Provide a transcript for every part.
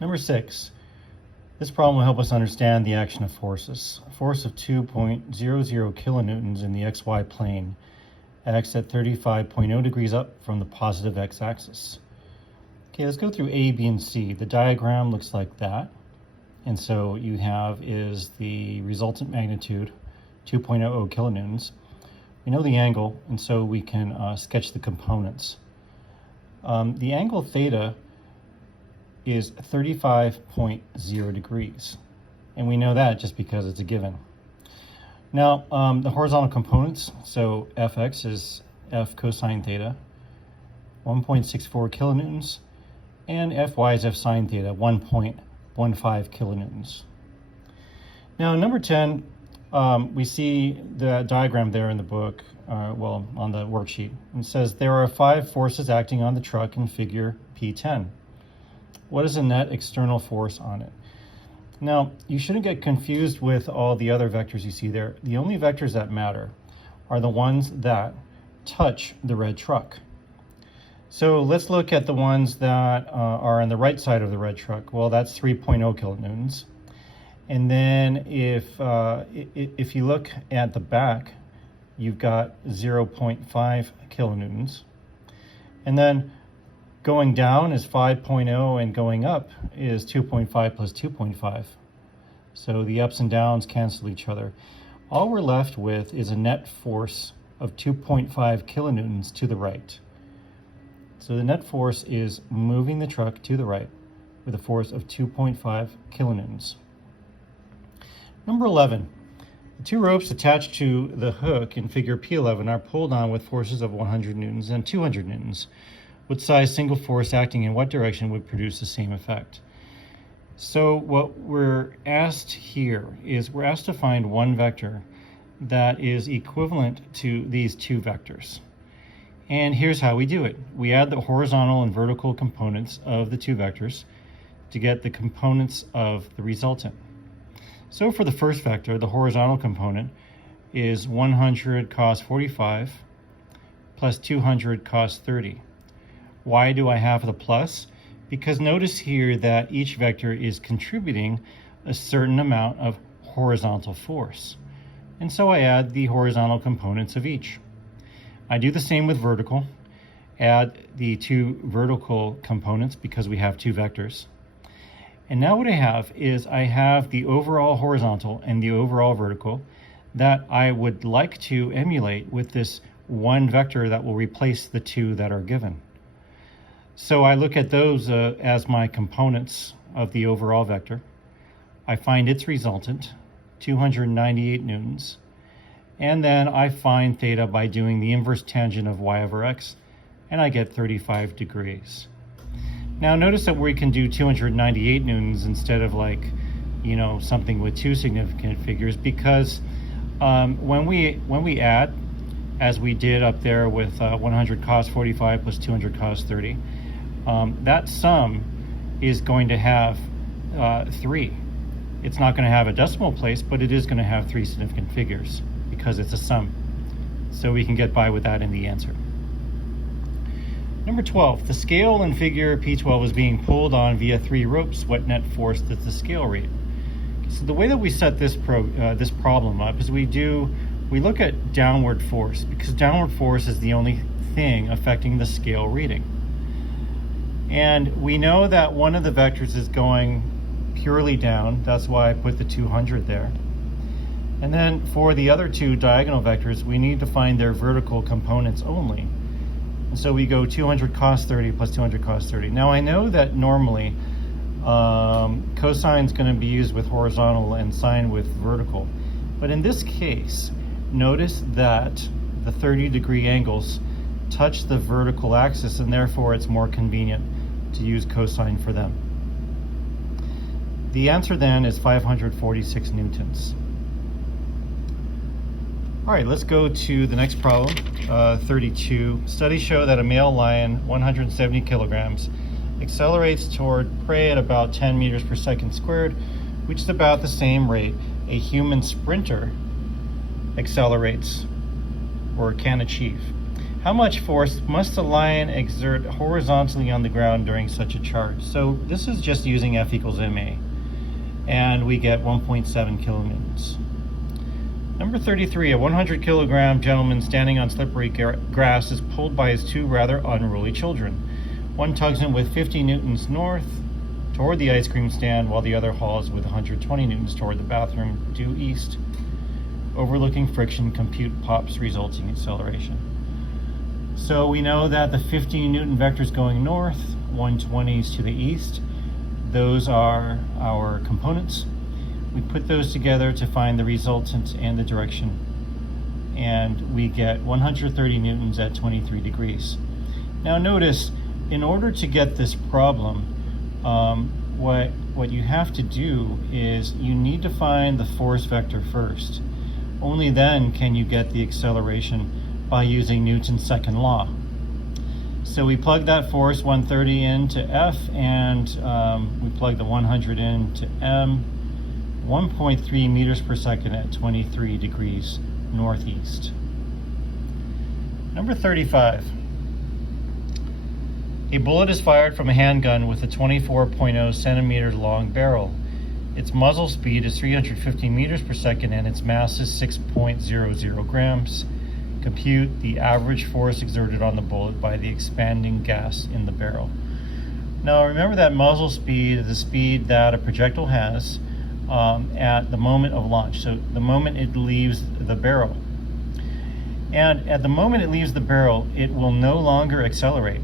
Number 6. This problem will help us understand the action of forces. A force of 2.00 kilonewtons in the xy plane acts at 35.0 degrees up from the positive x-axis. Okay, let's go through A, B, and C. The diagram looks like that. And so you have is the resultant magnitude, 2.00 kilonewtons. We know the angle, and so we can sketch the components. The angle theta is 35.0 degrees. And we know that just because it's a given. Now, the horizontal components, so Fx is F cosine theta, 1.64 kilonewtons, and Fy is F sine theta, 1.15 kilonewtons. Now, number 10, we see the diagram there in the book, on the worksheet. It says there are 5 forces acting on the truck in figure P10. What is the net external force on it? Now, you shouldn't get confused with all the other vectors you see there. The only vectors that matter are the ones that touch the red truck. So let's look at the ones that are on the right side of the red truck. Well, that's 3.0 kilonewtons. And then if you look at the back, you've got 0.5 kilonewtons. And then going down is 5.0 and going up is 2.5 plus 2.5. So the ups and downs cancel each other. All we're left with is a net force of 2.5 kilonewtons to the right. So the net force is moving the truck to the right with a force of 2.5 kilonewtons. Number 11. The 2 ropes attached to the hook in figure P11 are pulled on with forces of 100 newtons and 200 newtons. What size single force acting in what direction would produce the same effect? So what we're asked here is we're asked to find one vector that is equivalent to these 2 vectors. And here's how we do it. We add the horizontal and vertical components of the 2 vectors to get the components of the resultant. So for the first vector, the horizontal component is 100 cos 45 plus 200 cos 30. Why do I have the plus? Because notice here that each vector is contributing a certain amount of horizontal force. And so I add the horizontal components of each. I do the same with vertical. Add the 2 vertical components because we have 2 vectors. And now what I have is I have the overall horizontal and the overall vertical that I would like to emulate with this one vector that will replace the 2 that are given. So I look at those as my components of the overall vector. I find its resultant, 298 newtons. And then I find theta by doing the inverse tangent of y over x, and I get 35 degrees. Now notice that we can do 298 newtons instead of something with 2 significant figures, because when we add, as we did up there with 100 cos 45 plus 200 cos 30, that sum is going to have 3. It's not going to have a decimal place, but it is going to have 3 significant figures because it's a sum. So we can get by with that in the answer. Number 12, the scale in figure P12 is being pulled on via 3 ropes. What net force does the scale read? So the way that we set this problem up is we look at downward force, because downward force is the only thing affecting the scale reading. And we know that one of the vectors is going purely down. That's why I put the 200 there. And then for the other 2 diagonal vectors, we need to find their vertical components only. And so we go 200 cos 30 plus 200 cos 30. Now I know that normally cosine is going to be used with horizontal and sine with vertical. But in this case, notice that the 30-degree angles touch the vertical axis, and therefore it's more convenient to use cosine for them. The answer then is 546 newtons. All right, let's go to the next problem, 32. Studies show that a male lion, 170 kilograms, accelerates toward prey at about 10 meters per second squared, which is about the same rate a human sprinter accelerates or can achieve. How much force must a lion exert horizontally on the ground during such a charge? So this is just using F equals ma, and we get 1.7 kilonewtons. Number 33, a 100 kilogram gentleman standing on slippery grass is pulled by his two rather unruly children. One tugs him with 50 newtons north toward the ice cream stand, while the other hauls with 120 newtons toward the bathroom due east. Overlooking friction, compute Pop's resulting acceleration. So we know that the 50 Newton vector is going north, 120 is to the east. Those are our components. We put those together to find the resultant and the direction, and we get 130 newtons at 23 degrees. Now notice, in order to get this problem, what you have to do is you need to find the force vector first. Only then can you get the acceleration by using Newton's second law. So we plug that force 130 into F, and we plug the 100 into M, 1.3 meters per second at 23 degrees northeast. Number 35. A bullet is fired from a handgun with a 24.0 centimeter long barrel. Its muzzle speed is 350 meters per second and its mass is 6.00 grams. Compute the average force exerted on the bullet by the expanding gas in the barrel. Now remember that muzzle speed is the speed that a projectile has at the moment of launch, so the moment it leaves the barrel. And at the moment it leaves the barrel, it will no longer accelerate.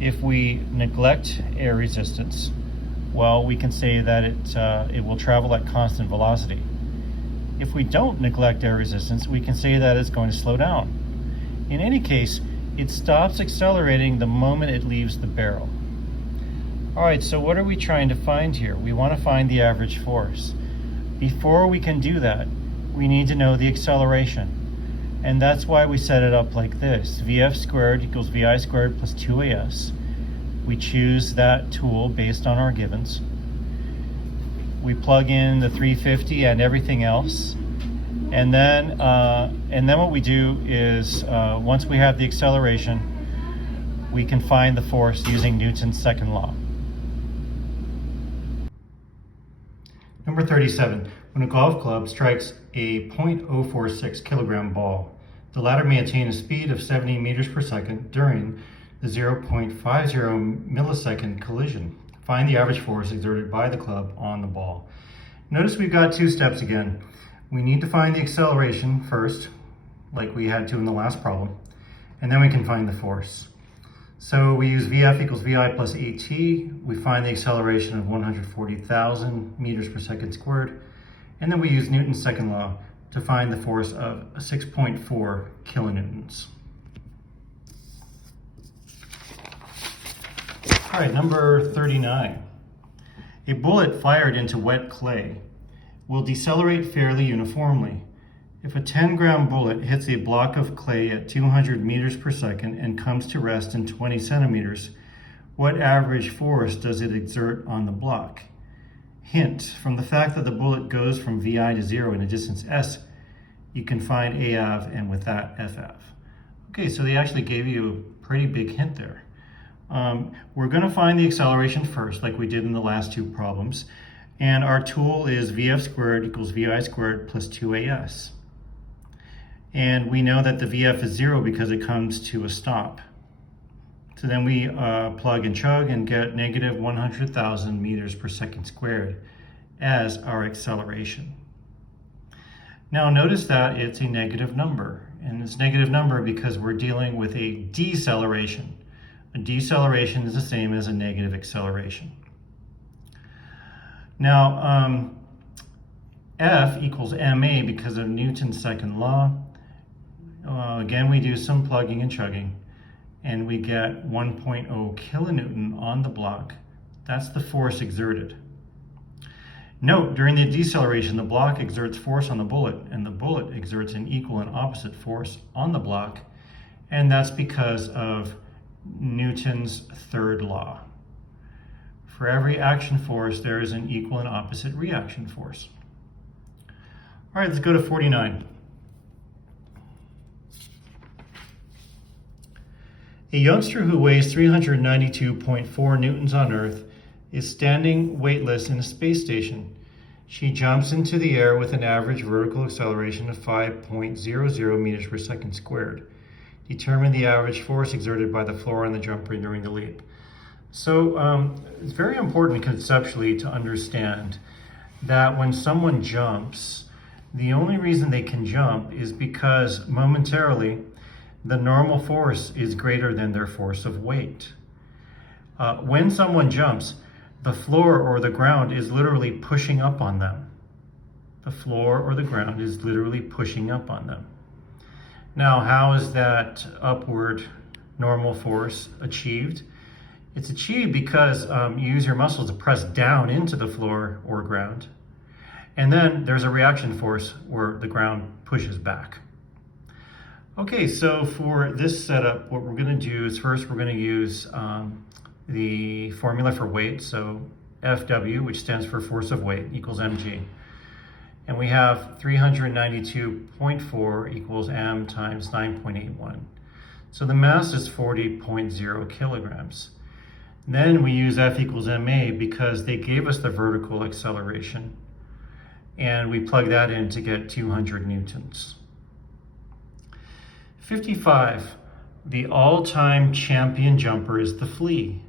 If we neglect air resistance, well, we can say that it will travel at constant velocity. If we don't neglect air resistance, we can say that it's going to slow down. In any case, it stops accelerating the moment it leaves the barrel. All right, so what are we trying to find here? We want to find the average force. Before we can do that, we need to know the acceleration. And that's why we set it up like this. Vf squared equals vi squared plus 2as. We choose that tool based on our givens. We plug in the 350 and everything else. And then what we do is, once we have the acceleration, we can find the force using Newton's second law. Number 37. When a golf club strikes a 0.046 kilogram ball, the latter may attain a speed of 70 meters per second during the 0.50 millisecond collision. Find the average force exerted by the club on the ball. Notice we've got two steps again. We need to find the acceleration first, like we had to in the last problem, and then we can find the force. So we use Vf equals Vi plus At. We find the acceleration of 140,000 meters per second squared. And then we use Newton's second law to find the force of 6.4 kilonewtons. All right, number 39. A bullet fired into wet clay will decelerate fairly uniformly. If a 10-gram bullet hits a block of clay at 200 meters per second and comes to rest in 20 centimeters, what average force does it exert on the block? Hint, from the fact that the bullet goes from Vi to 0 in a distance s, you can find AF and with that FF. Okay, so they actually gave you a pretty big hint there. We're going to find the acceleration first, like we did in the last two problems. And our tool is Vf squared equals Vi squared plus 2as. And we know that the Vf is 0 because it comes to a stop. So then we plug and chug and get negative 100,000 meters per second squared as our acceleration. Now notice that it's a negative number, and it's a negative number because we're dealing with a deceleration. A deceleration is the same as a negative acceleration. Now, F equals ma because of Newton's second law. Again, we do some plugging and chugging, and we get 1.0 kilonewton on the block. That's the force exerted. Note, during the deceleration, the block exerts force on the bullet, and the bullet exerts an equal and opposite force on the block, and that's because of Newton's third law. For every action force, there is an equal and opposite reaction force. All right, let's go to 49. A youngster who weighs 392.4 newtons on Earth is standing weightless in a space station. She jumps into the air with an average vertical acceleration of 5.00 meters per second squared. Determine the average force exerted by the floor on the jumper during the leap. So it's very important conceptually to understand that when someone jumps, the only reason they can jump is because momentarily the normal force is greater than their force of weight. When someone jumps, the floor or the ground is literally pushing up on them. The floor or the ground is literally pushing up on them. Now, how is that upward normal force achieved? It's achieved because you use your muscles to press down into the floor or ground. And then there's a reaction force where the ground pushes back. Okay, so for this setup, what we're going to do is first we're going to use the formula for weight. So FW, which stands for force of weight, equals mg. And we have 392.4 equals m times 9.81. So the mass is 40.0 kilograms. Then we use F equals ma because they gave us the vertical acceleration. And we plug that in to get 200 newtons. 55. The all-time champion jumper is the Flea.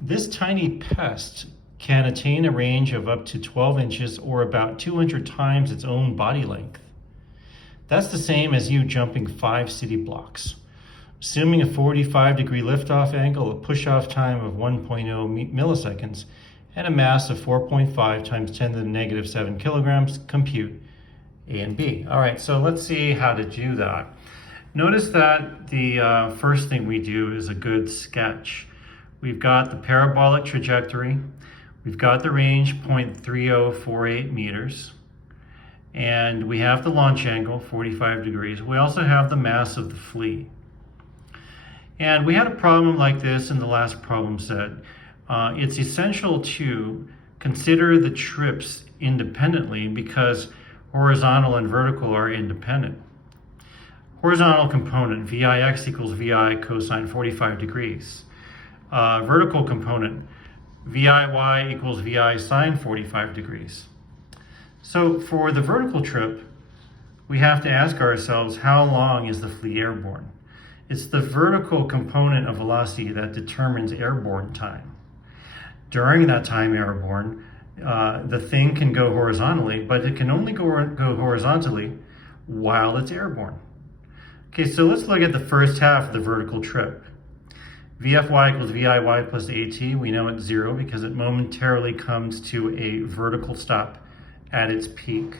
This tiny pest can attain a range of up to 12 inches or about 200 times its own body length. That's the same as you jumping 5 city blocks. Assuming a 45-degree liftoff angle, a push-off time of 1.0 milliseconds, and a mass of 4.5 times 10 to the negative 7 kilograms, compute A and B. All right, so let's see how to do that. Notice that the first thing we do is a good sketch. We've got the parabolic trajectory. We've got the range 0.3048 meters. And we have the launch angle, 45 degrees. We also have the mass of the Flea. And we had a problem like this in the last problem set. It's essential to consider the trips independently because horizontal and vertical are independent. Horizontal component, VIX equals VI cosine 45 degrees. Vertical component, VIY equals VI sine 45 degrees. So for the vertical trip, we have to ask ourselves, how long is the Flea airborne? It's the vertical component of velocity that determines airborne time. During that time airborne, the thing can go horizontally, but it can only go horizontally while it's airborne. Okay, so let's look at the first half of the vertical trip. VFY equals VIY plus AT. We know it's 0 because it momentarily comes to a vertical stop at its peak.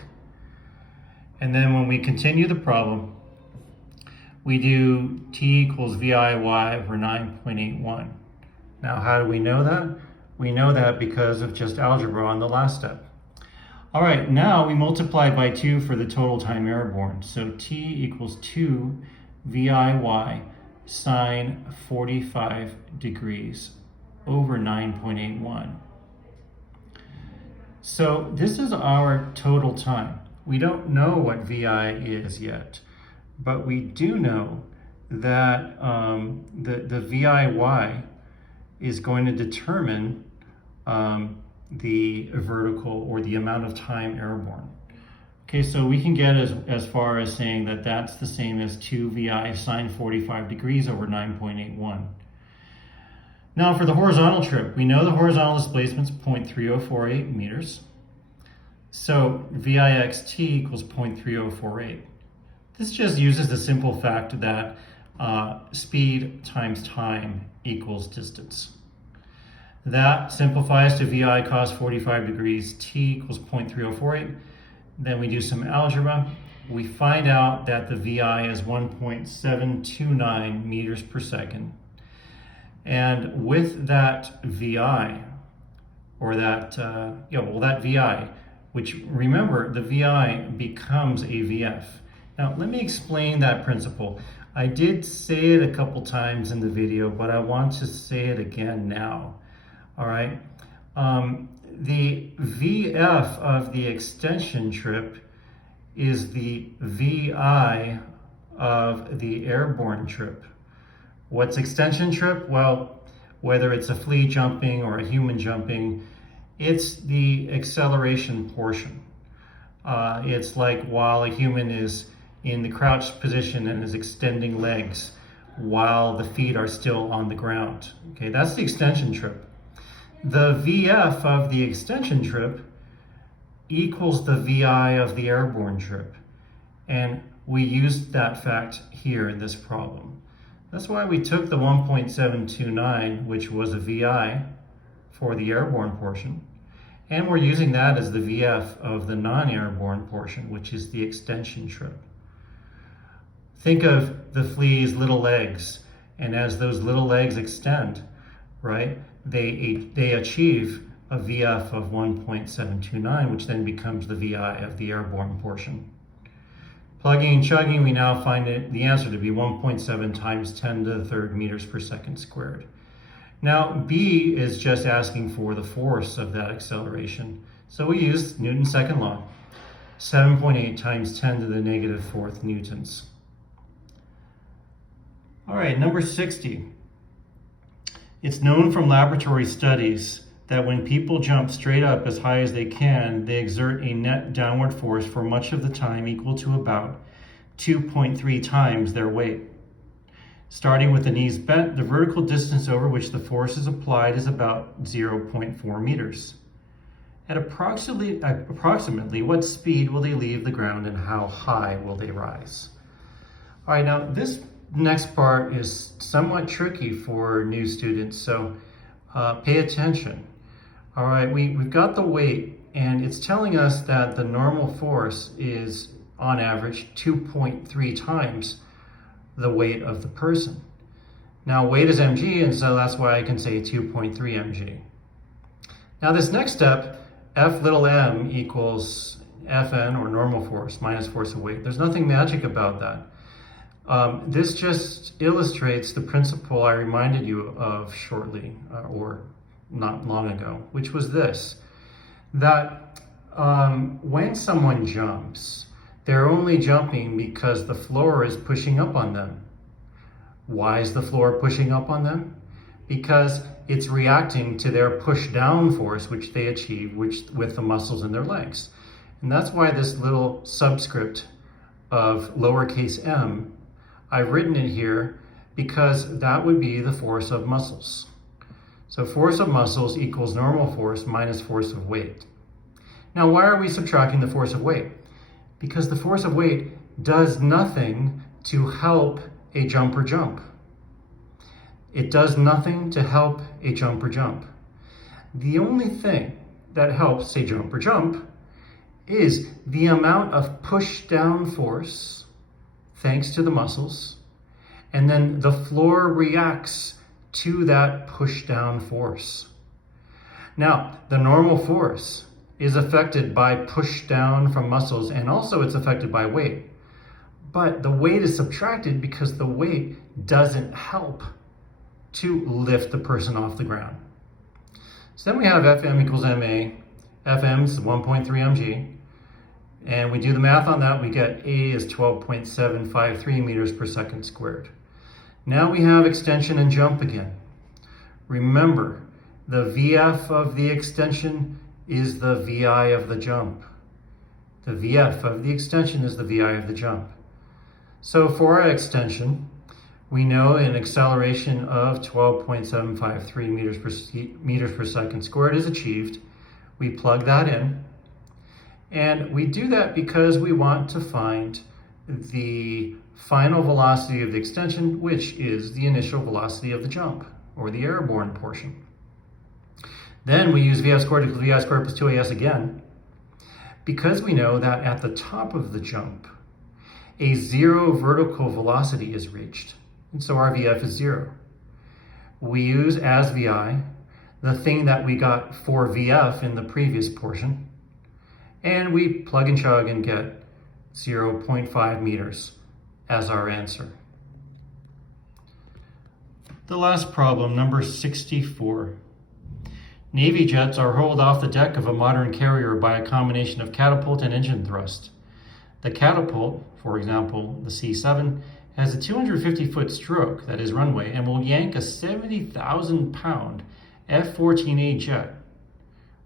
And then when we continue the problem, we do T equals VIY over 9.81. Now, how do we know that? We know that because of just algebra on the last step. All right, now we multiply by 2 for the total time airborne. So T equals 2 VIY sine 45 degrees over 9.81. So this is our total time. We don't know what VI is yet, but we do know that the VIY is going to determine the vertical or the amount of time airborne. Okay, so we can get as far as saying that that's the same as 2 VI sine 45 degrees over 9.81. Now for the horizontal trip, we know the horizontal displacement is 0.3048 meters. So VIXT equals 0.3048. This just uses the simple fact that speed times time equals distance. That simplifies to VI cos 45 degrees, T equals 0.3048. Then we do some algebra. We find out that the VI is 1.729 meters per second. And with that VI, or that, that VI, which remember, the VI becomes a VF. Now, let me explain that principle. I did say it a couple times in the video, but I want to say it again now. All right. The VF of the extension trip is the VI of the airborne trip. What's extension trip? Well, whether it's a flea jumping or a human jumping, it's the acceleration portion. It's like while a human is in the crouched position and is extending legs while the feet are still on the ground. Okay, that's the extension trip. The VF of the extension trip equals the VI of the airborne trip. And we used that fact here in this problem. That's why we took the 1.729, which was a VI for the airborne portion, and we're using that as the VF of the non-airborne portion, which is the extension trip. Think of the flea's little legs, and as those little legs extend, right, they achieve a VF of 1.729, which then becomes the VI of the airborne portion. Plugging and chugging, we now find the answer to be 1.7 times 10 to the third meters per second squared. Now, B is just asking for the force of that acceleration. So we use Newton's second law, 7.8 times 10 to the negative fourth newtons. All right, number 60. It's known from laboratory studies that when people jump straight up as high as they can, they exert a net downward force for much of the time equal to about 2.3 times their weight. Starting with the knees bent, the vertical distance over which the force is applied is about 0.4 meters. At approximately what speed will they leave the ground and how high will they rise? All right, now this next part is somewhat tricky for new students, so pay attention. All right, we've got the weight, and it's telling us that the normal force is, on average, 2.3 times the weight of the person. Now, weight is mg, and so that's why I can say 2.3 mg. Now, this next step, F little m equals Fn, or normal force, minus force of weight. There's nothing magic about that. This just illustrates the principle I reminded you of shortly, or not long ago, which was this, that when someone jumps, they're only jumping because the floor is pushing up on them. Why is the floor pushing up on them? Because it's reacting to their push down force, which they achieve with the muscles in their legs. And that's why this little subscript of lowercase m, I've written it here because that would be the force of muscles. So force of muscles equals normal force minus force of weight. Now, why are we subtracting the force of weight? Because the force of weight does nothing to help a jumper jump. It does nothing to help a jumper jump. The only thing that helps a jumper jump is the amount of push down force, thanks to the muscles, and then the floor reacts to that push down force. Now, the normal force is affected by push down from muscles, and also it's affected by weight. But the weight is subtracted because the weight doesn't help to lift the person off the ground. So then we have Fm equals ma. Fm is 1.3 mg. And we do the math on that, we get A is 12.753 meters per second squared. Now we have extension and jump again. Remember, the VF of the extension is the VI of the jump. The VF of the extension is the VI of the jump. So for our extension, we know an acceleration of 12.753 meters per second squared is achieved. We plug that in. And we do that because we want to find the final velocity of the extension, which is the initial velocity of the jump, or the airborne portion. Then we use VF squared equals VI squared plus 2AS again, because we know that at the top of the jump, a zero vertical velocity is reached, and so our VF is 0. We use as VI the thing that we got for VF in the previous portion, and we plug and chug and get 0.5 meters as our answer. The last problem, number 64. Navy jets are hurled off the deck of a modern carrier by a combination of catapult and engine thrust. The catapult, for example, the C-7, has a 250-foot stroke, that is runway, and will yank a 70,000-pound F-14A jet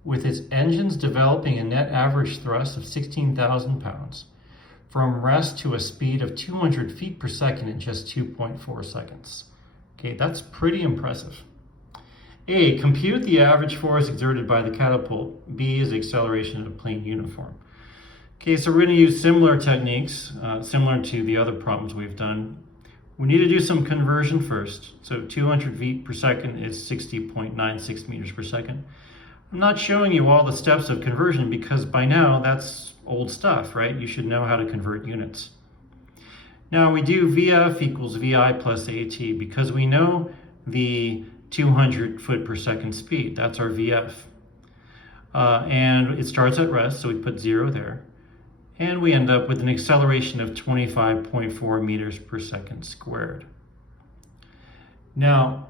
with its engines developing a net average thrust of 16,000 pounds from rest to a speed of 200 feet per second in just 2.4 seconds. Okay, that's pretty impressive. A, compute the average force exerted by the catapult. B is the acceleration of the plane uniform. Okay, so we're going to use similar techniques, similar to the other problems we've done. We need to do some conversion first. So 200 feet per second is 60.96 meters per second. I'm not showing you all the steps of conversion because by now that's old stuff, right? You should know how to convert units. Now we do VF equals VI plus AT because we know the 200 foot per second speed. That's our VF. And it starts at rest, so we put 0 there. And we end up with an acceleration of 25.4 meters per second squared. Now,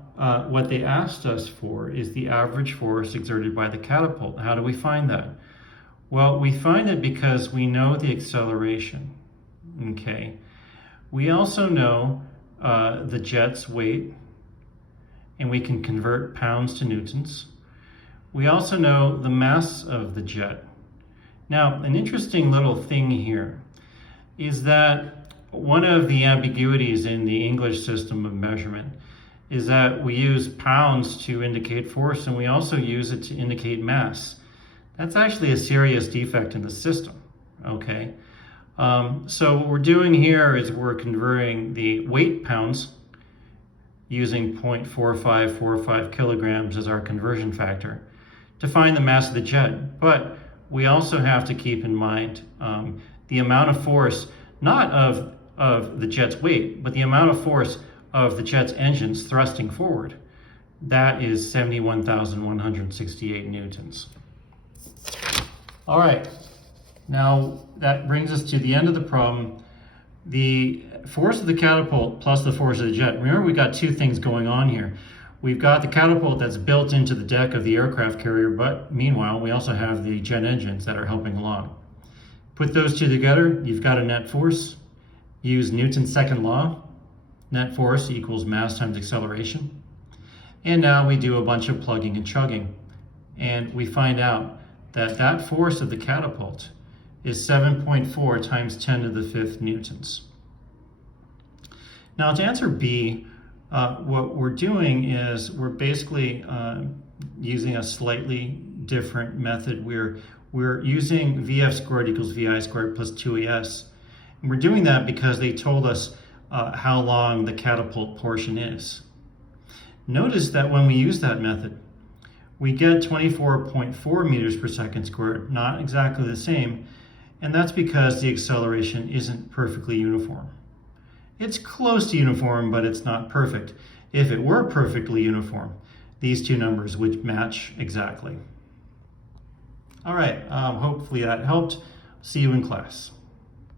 what they asked us for is the average force exerted by the catapult. How do we find that? Well, we find it because we know the acceleration, okay? We also know the jet's weight, and we can convert pounds to newtons. We also know the mass of the jet. Now, an interesting little thing here is that one of the ambiguities in the English system of measurement is that we use pounds to indicate force, and we also use it to indicate mass. That's actually a serious defect in the system, okay? So what we're doing here is we're converting the weight pounds using 0.4545 kilograms as our conversion factor to find the mass of the jet. But we also have to keep in mind the amount of force, not of the jet's weight, but the amount of force of the jet's engines thrusting forward. That is 71,168 newtons. All right, now that brings us to the end of the problem. The force of the catapult plus the force of the jet. Remember, we got two things going on here. We've got the catapult that's built into the deck of the aircraft carrier, but meanwhile, we also have the jet engines that are helping along. Put those two together, you've got a net force. Use Newton's second law. Net force equals mass times acceleration. And now we do a bunch of plugging and chugging. And we find out that that force of the catapult is 7.4 times 10 to the 5th newtons. Now to answer B, what we're doing is we're basically using a slightly different method. We're using VF squared equals VI squared plus 2ES. And we're doing that because they told us how long the catapult portion is. Notice that when we use that method, we get 24.4 meters per second squared, not exactly the same, and that's because the acceleration isn't perfectly uniform. It's close to uniform, but it's not perfect. If it were perfectly uniform, these two numbers would match exactly. All right, hopefully that helped. See you in class.